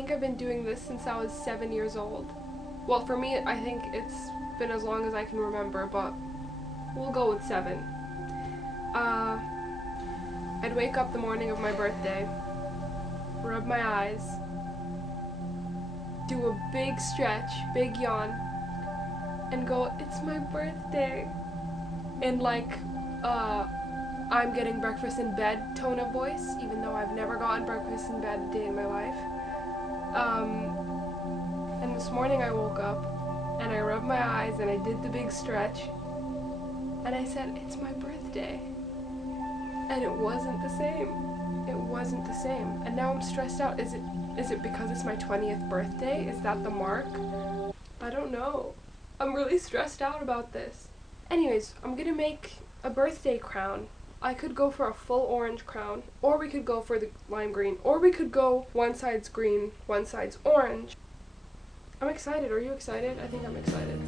think I've been doing this since I was 7 years old. Well, for me, I think it's been as long as I can remember, but we'll go with 7. I'd wake up the morning of my birthday, rub my eyes, do a big stretch, big yawn, and go, "It's my birthday," in like I'm getting breakfast in bed tone of voice, even though I've never gotten breakfast in bed a day in my life. And this morning I woke up and I rubbed my eyes and I did the big stretch and I said, "It's my birthday." And it wasn't the same. It wasn't the same. And now I'm stressed out. Is it because it's my 20th birthday? Is that the mark? I don't know. I'm really stressed out about this. Anyways, I'm gonna make a birthday crown. I could go for a full orange crown, or we could go for the lime green, or we could go one side's green, one side's orange. I'm excited. Are you excited? I think I'm excited.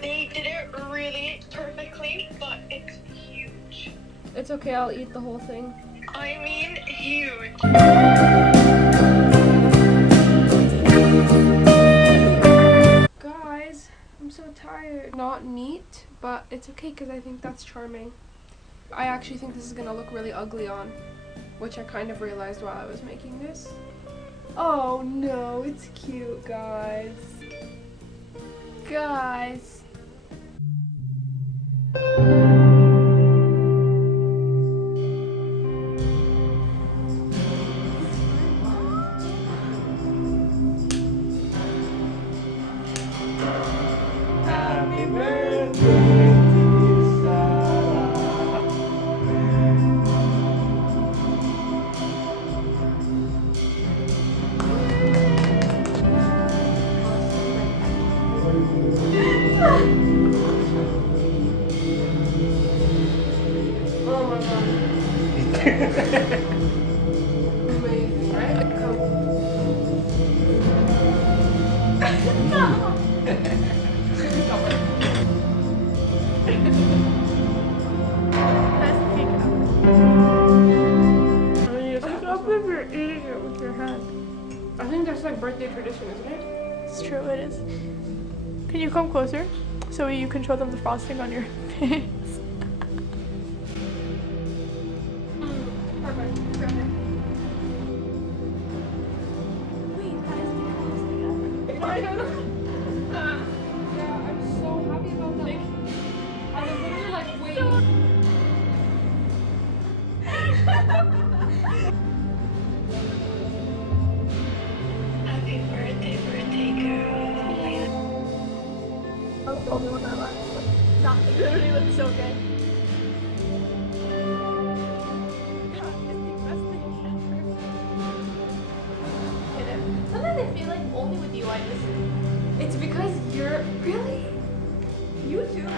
They did it really perfectly, but it's huge. It's okay, I'll eat the whole thing. I mean, huge. Guys, I'm so tired. Not neat, but it's okay because I think that's charming. I actually think this is gonna look really ugly on, which I kind of realized while I was making this. Oh no, it's cute, guys. Guys. Happy birthday to Sarah. Oh my god. Amazing, right? Stop if you're eating it with your hand. I think that's like birthday tradition, isn't it? It's true, it is. Can you come closer so you can show them the frosting on your face? Perfect. Okay. Wait, that is the coolest thing ever. I know. Yeah, I'm so happy about that. Like, I was literally like, wait. Happy birthday, birthday girl. That's the only one I like. Nothing literally looks so good. That is the best thing ever. Sometimes I feel like only with you I listen. It's because you're really. You too.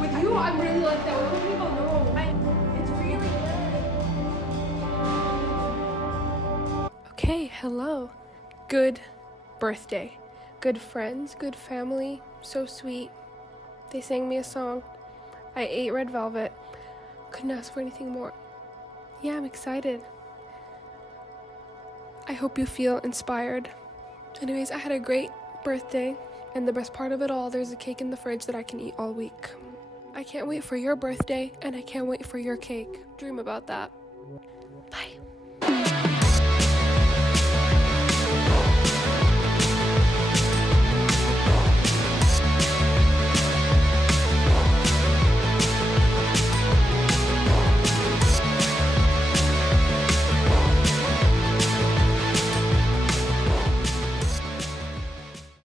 With you, I'm really like that. With other people, no. It's really good. Okay, hello. Good birthday. Good friends, good family, so sweet. They sang me a song. I ate red velvet. Couldn't ask for anything more. Yeah, I'm excited. I hope you feel inspired. Anyways, I had a great birthday, and the best part of it all, there's a cake in the fridge that I can eat all week. I can't wait for your birthday, and I can't wait for your cake. Dream about that.